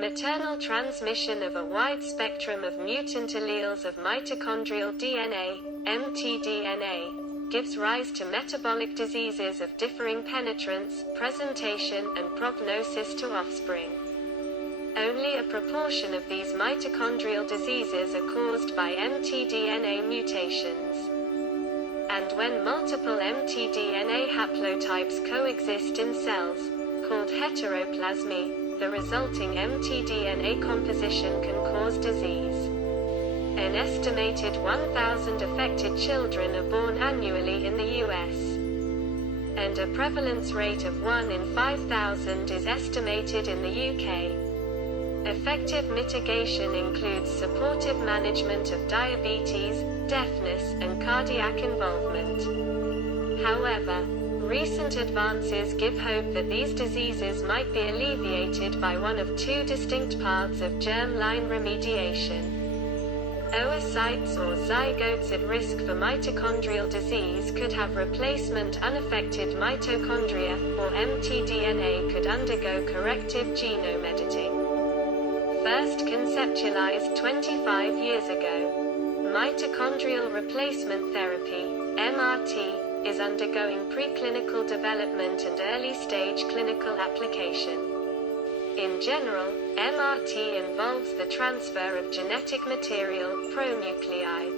Maternal transmission of a wide spectrum of mutant alleles of mitochondrial DNA, mtDNA, gives rise to metabolic diseases of differing penetrance, presentation, and prognosis to offspring. Only a proportion of these mitochondrial diseases are caused by mtDNA mutations. And when multiple mtDNA haplotypes coexist in cells, called heteroplasmy, the resulting mtDNA composition can cause disease. An estimated 1,000 affected children are born annually in the US. And a prevalence rate of 1 in 5,000 is estimated in the UK. Effective mitigation includes supportive management of diabetes, deafness, and cardiac involvement. However, recent advances give hope that these diseases might be alleviated by one of two distinct paths of germline remediation. Oocytes or zygotes at risk for mitochondrial disease could have replacement unaffected mitochondria, or mtDNA could undergo corrective genome editing. First conceptualized 25 years ago, mitochondrial replacement therapy, MRT, is undergoing preclinical development and early-stage clinical application. In general, MRT involves the transfer of genetic material, pronuclei,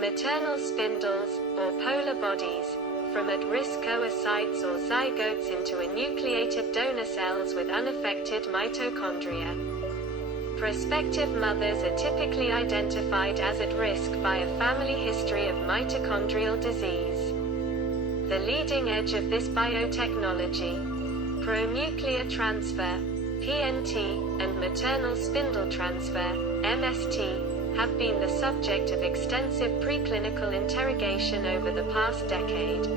maternal spindles, or polar bodies, from at-risk oocytes or zygotes into enucleated donor cells with unaffected mitochondria. Prospective mothers are typically identified as at risk by a family history of mitochondrial disease. The leading edge of this biotechnology, pronuclear transfer, PNT, and maternal spindle transfer, MST, have been the subject of extensive preclinical interrogation over the past decade.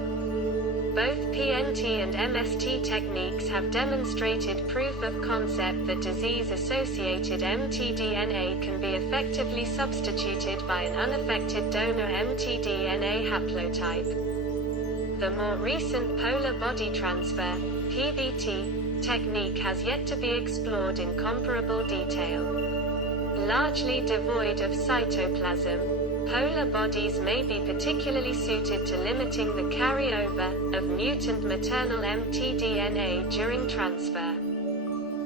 Both PNT and MST techniques have demonstrated proof of concept that disease-associated mtDNA can be effectively substituted by an unaffected donor mtDNA haplotype. The more recent polar body transfer, PBT, technique has yet to be explored in comparable detail. Largely devoid of cytoplasm, polar bodies may be particularly suited to limiting the carryover of mutant maternal mtDNA during transfer.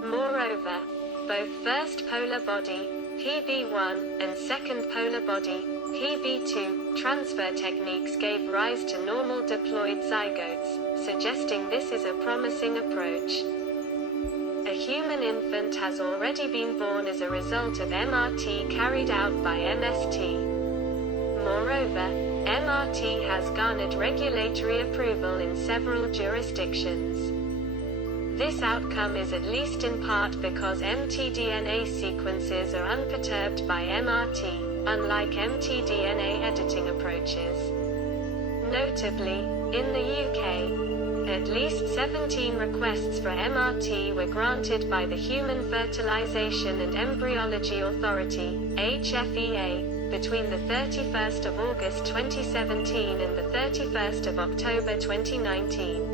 Moreover, both first polar body, PB1, and second polar body, PB2, transfer techniques gave rise to normal diploid zygotes, suggesting this is a promising approach. A human infant has already been born as a result of MRT carried out by MST. Moreover, MRT has garnered regulatory approval in several jurisdictions. This outcome is at least in part because mtDNA sequences are unperturbed by MRT, unlike mtDNA editing approaches. Notably, in the UK, at least 17 requests for MRT were granted by the Human Fertilization and Embryology Authority, HFEA, between the 31st of August 2017 and the 31st of October 2019.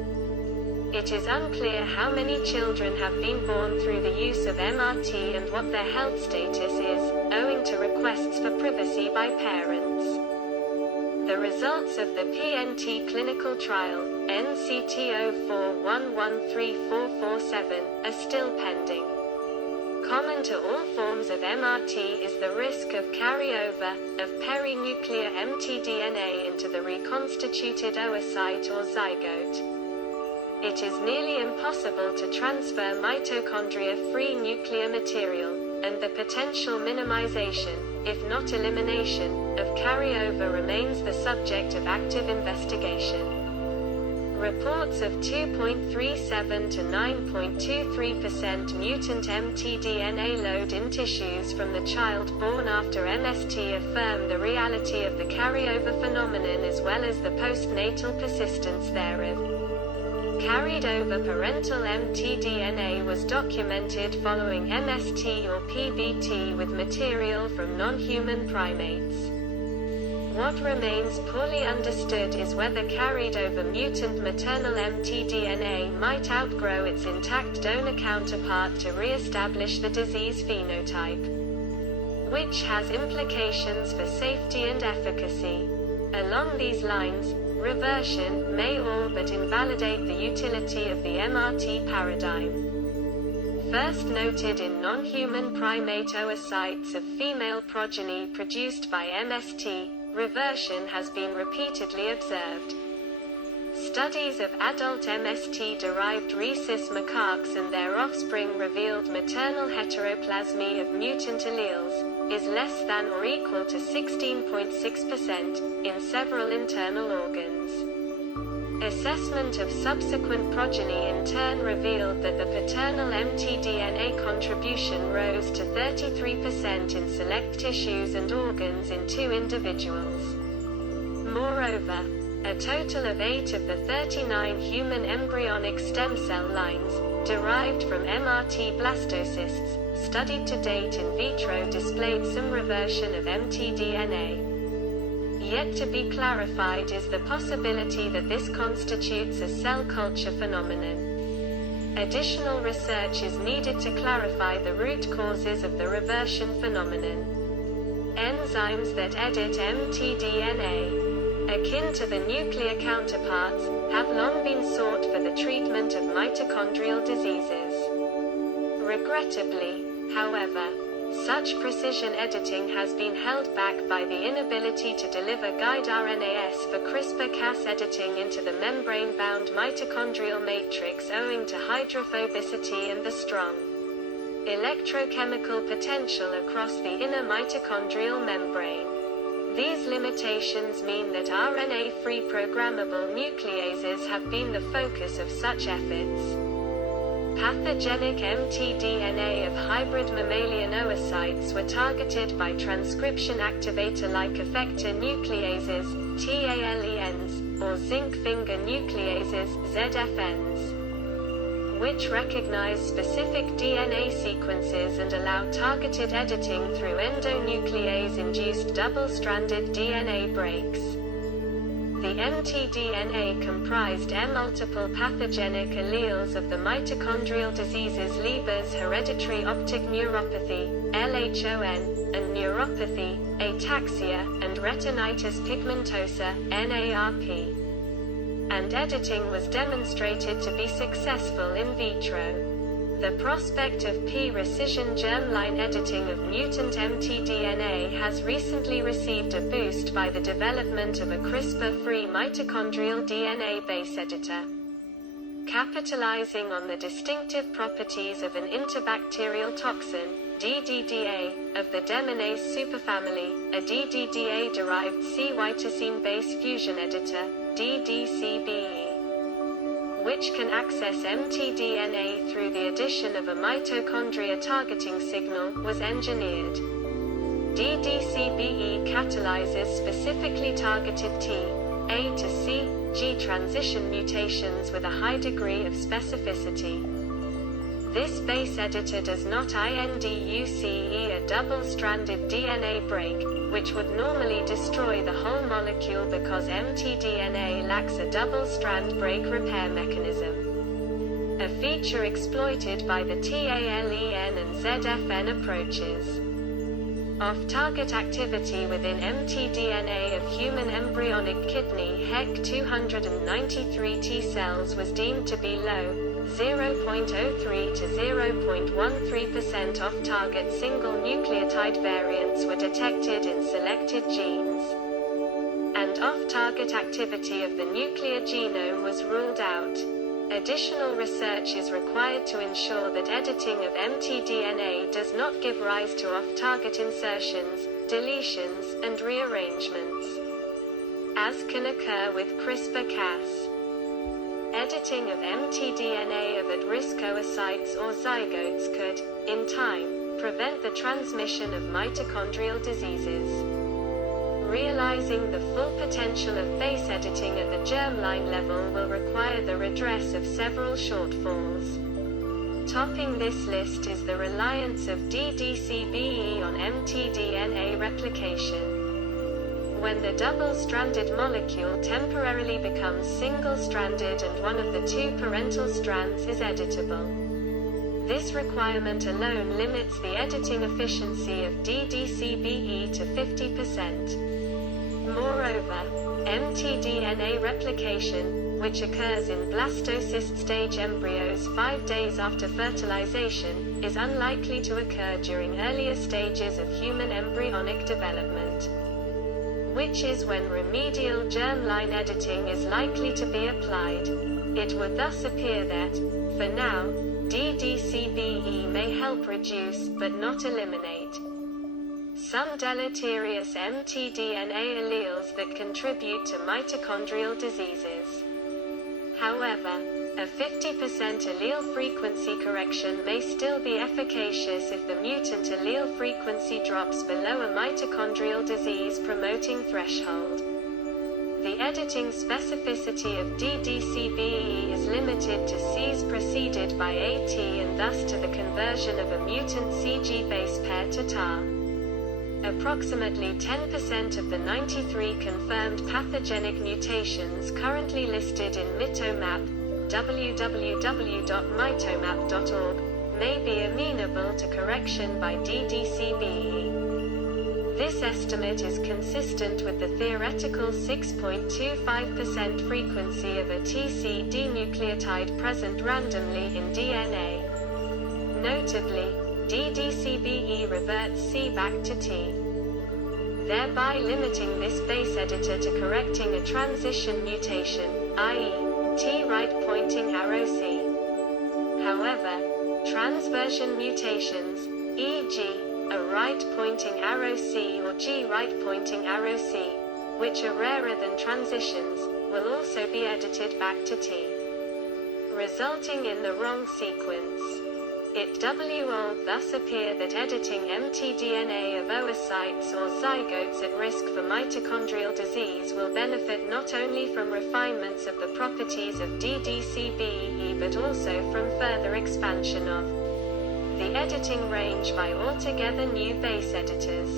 It is unclear how many children have been born through the use of MRT and what their health status is, owing to requests for privacy by parents. The results of the PNT clinical trial, NCT 04113447, are still pending. Common to all forms of MRT is the risk of carryover of perinuclear mtDNA into the reconstituted oocyte or zygote. It is nearly impossible to transfer mitochondria-free nuclear material, and the potential minimization, if not elimination, of carryover remains the subject of active investigation. Reports of 2.37 to 9.23% mutant mtDNA load in tissues from the child born after MST affirm the reality of the carryover phenomenon as well as the postnatal persistence thereof. Carried over parental mtDNA was documented following MST or PBT with material from non-human primates. What remains poorly understood is whether carried over mutant maternal mtDNA might outgrow its intact donor counterpart to re-establish the disease phenotype, which has implications for safety and efficacy. Along these lines, reversion may all but invalidate the utility of the MRT paradigm. First noted in non-human primate oocytes of female progeny produced by MST, reversion has been repeatedly observed. Studies of adult MST-derived rhesus macaques and their offspring revealed maternal heteroplasmy of mutant alleles is less than or equal to 16.6% in several internal organs. Assessment of subsequent progeny in turn revealed that the paternal mtDNA contribution rose to 33% in select tissues and organs in 2 individuals. Moreover, a total of 8 of the 39 human embryonic stem cell lines, derived from MRT blastocysts, studied to date in vitro displayed some reversion of mtDNA. Yet to be clarified is the possibility that this constitutes a cell culture phenomenon. Additional research is needed to clarify the root causes of the reversion phenomenon. Enzymes that edit mtDNA, akin to the nuclear counterparts, have long been sought for the treatment of mitochondrial diseases. Regrettably, however, such precision editing has been held back by the inability to deliver guide RNAs for CRISPR-Cas editing into the membrane-bound mitochondrial matrix owing to hydrophobicity and the strong electrochemical potential across the inner mitochondrial membrane. These limitations mean that RNA-free programmable nucleases have been the focus of such efforts. Pathogenic mtDNA of hybrid mammalian oocytes were targeted by transcription activator-like effector nucleases, TALENs, or zinc finger nucleases, ZFNs, which recognize specific DNA sequences and allow targeted editing through endonuclease-induced double-stranded DNA breaks. The mtDNA comprised multiple pathogenic alleles of the mitochondrial diseases Leber's hereditary optic neuropathy, LHON, and neuropathy, ataxia, and retinitis pigmentosa, NARP. And editing was demonstrated to be successful in vitro. The prospect of P-recision germline editing of mutant mtDNA has recently received a boost by the development of a CRISPR-free mitochondrial DNA base editor. Capitalizing on the distinctive properties of an interbacterial toxin, DDDA, of the deaminase superfamily, a DDDA-derived C-whitosine base fusion editor, DDCBE, which can access mtDNA through the addition of a mitochondria targeting signal, was engineered. DDCBE catalyzes specifically targeted T, A to C, G transition mutations with a high degree of specificity. This base editor does not induce a double-stranded DNA break, which would normally destroy the whole molecule because mtDNA lacks a double-strand break repair mechanism, a feature exploited by the TALEN and ZFN approaches. Off-target activity within mtDNA of human embryonic kidney HEC293 T cells was deemed to be low, 0.03 to 0.13% off-target single nucleotide variants were detected in selected genes, and off-target activity of the nuclear genome was ruled out. Additional research is required to ensure that editing of mtDNA does not give rise to off-target insertions, deletions, and rearrangements, as can occur with CRISPR-Cas. Editing of mtDNA of at-risk oocytes or zygotes could, in time, prevent the transmission of mitochondrial diseases. Realizing the full potential of base editing at the germline level will require the redress of several shortfalls. Topping this list is the reliance of DDCBE on mtDNA replication. when the double-stranded molecule temporarily becomes single-stranded and one of the two parental strands is editable. This requirement alone limits the editing efficiency of ddCBE to 50%. Moreover, mtDNA replication, which occurs in blastocyst stage embryos 5 days after fertilization, is unlikely to occur during earlier stages of human embryonic development, which is when remedial germline editing is likely to be applied. It would thus appear that, for now, ddCBE may help reduce, but not eliminate, some deleterious mtDNA alleles that contribute to mitochondrial diseases. However, a 50% allele frequency correction may still be efficacious if the mutant allele frequency drops below a mitochondrial disease-promoting threshold. The editing specificity of ddCBE is limited to Cs preceded by AT and thus to the conversion of a mutant CG base pair to TAR. Approximately 10% of the 93 confirmed pathogenic mutations currently listed in MitoMap, www.mitomap.org, may be amenable to correction by ddCBE. This estimate is consistent with the theoretical 6.25% frequency of a TC denucleotide present randomly in DNA. Notably, ddCBE reverts C back to T, thereby limiting this base editor to correcting a transition mutation, i.e., T right pointing arrow C. However, transversion mutations, e.g., a right pointing arrow C or G right pointing arrow C, which are rarer than transitions, will also be edited back to T, resulting in the wrong sequence. It will thus appear that editing mtDNA of oocytes or zygotes at risk for mitochondrial disease will benefit not only from refinements of the properties of ddCBE but also from further expansion of the editing range by altogether new base editors.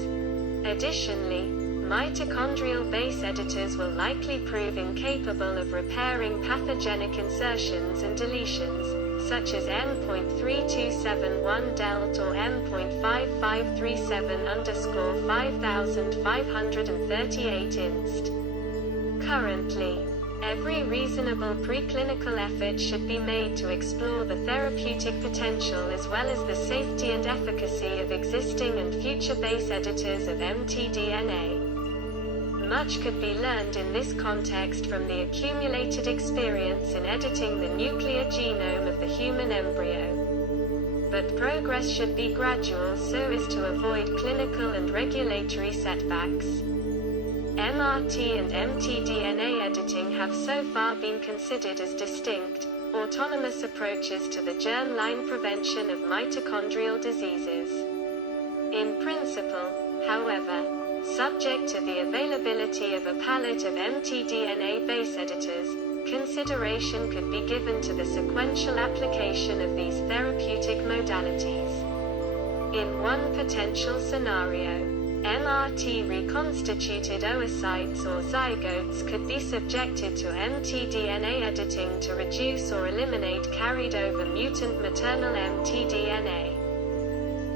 Additionally, mitochondrial base editors will likely prove incapable of repairing pathogenic insertions and deletions, such as M.3271 delt or M.5537_5538 inst. Currently, every reasonable preclinical effort should be made to explore the therapeutic potential as well as the safety and efficacy of existing and future base editors of mtDNA. Much could be learned in this context from the accumulated experience in editing the nuclear genome of the human embryo. But progress should be gradual so as to avoid clinical and regulatory setbacks. MRT and mtDNA editing have so far been considered as distinct, autonomous approaches to the germline prevention of mitochondrial diseases. In principle, however, subject to the availability of a palette of mtDNA base editors, consideration could be given to the sequential application of these therapeutic modalities. In one potential scenario, MRT reconstituted oocytes or zygotes could be subjected to mtDNA editing to reduce or eliminate carried over mutant maternal mtDNA.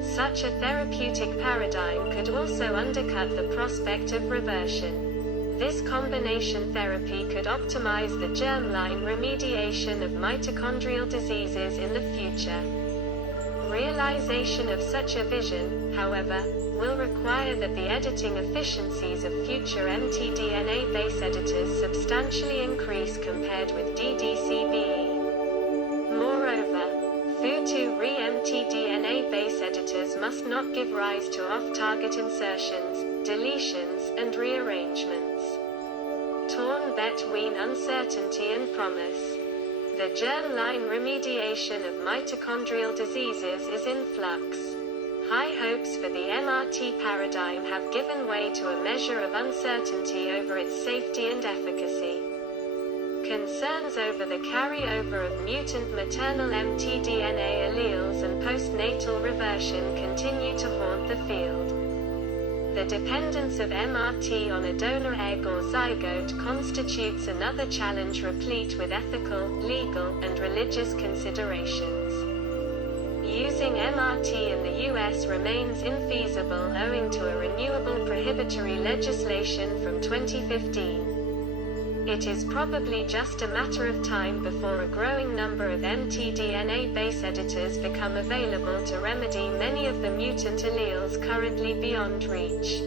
Such a therapeutic paradigm could also undercut the prospect of reversion. This combination therapy could optimize the germline remediation of mitochondrial diseases in the future. Realization of such a vision, however, will require that the editing efficiencies of future mtDNA base editors substantially increase compared with ddCBE. Moreover, Fu2Re-mtDNA base editors must not give rise to off-target insertions, deletions, and rearrangements. Torn between uncertainty and promise. The germline remediation of mitochondrial diseases is in flux. High hopes for the MRT paradigm have given way to a measure of uncertainty over its safety and efficacy. Concerns over the carryover of mutant maternal mtDNA alleles and postnatal reversion continue to haunt the field. The dependence of MRT on a donor egg or zygote constitutes another challenge replete with ethical, legal, and religious considerations. Using MRT in the US remains infeasible owing to a renewable prohibitory legislation from 2015. It is probably just a matter of time before a growing number of mtDNA base editors become available to remedy many of the mutant alleles currently beyond reach.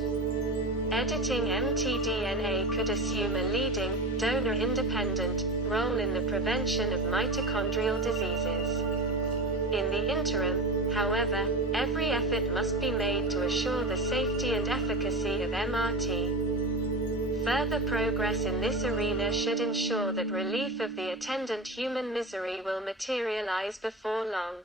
Editing mtDNA could assume a leading, donor-independent, role in the prevention of mitochondrial diseases. In the interim, however, every effort must be made to assure the safety and efficacy of MRT. Further progress in this arena should ensure that relief of the attendant human misery will materialize before long.